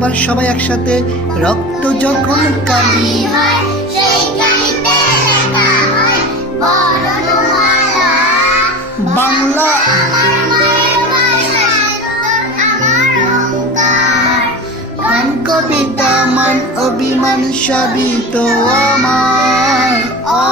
আরেকবার সবাই একসাথে, রক্ত যখন কালি হয় সেইখানিতে লেখা হয় বর্ণমালা। বাংলা আমার মায়ের ভাষা, আমার অহংকার। গান কবিতা মান অভিমান সবই তো আমার। অ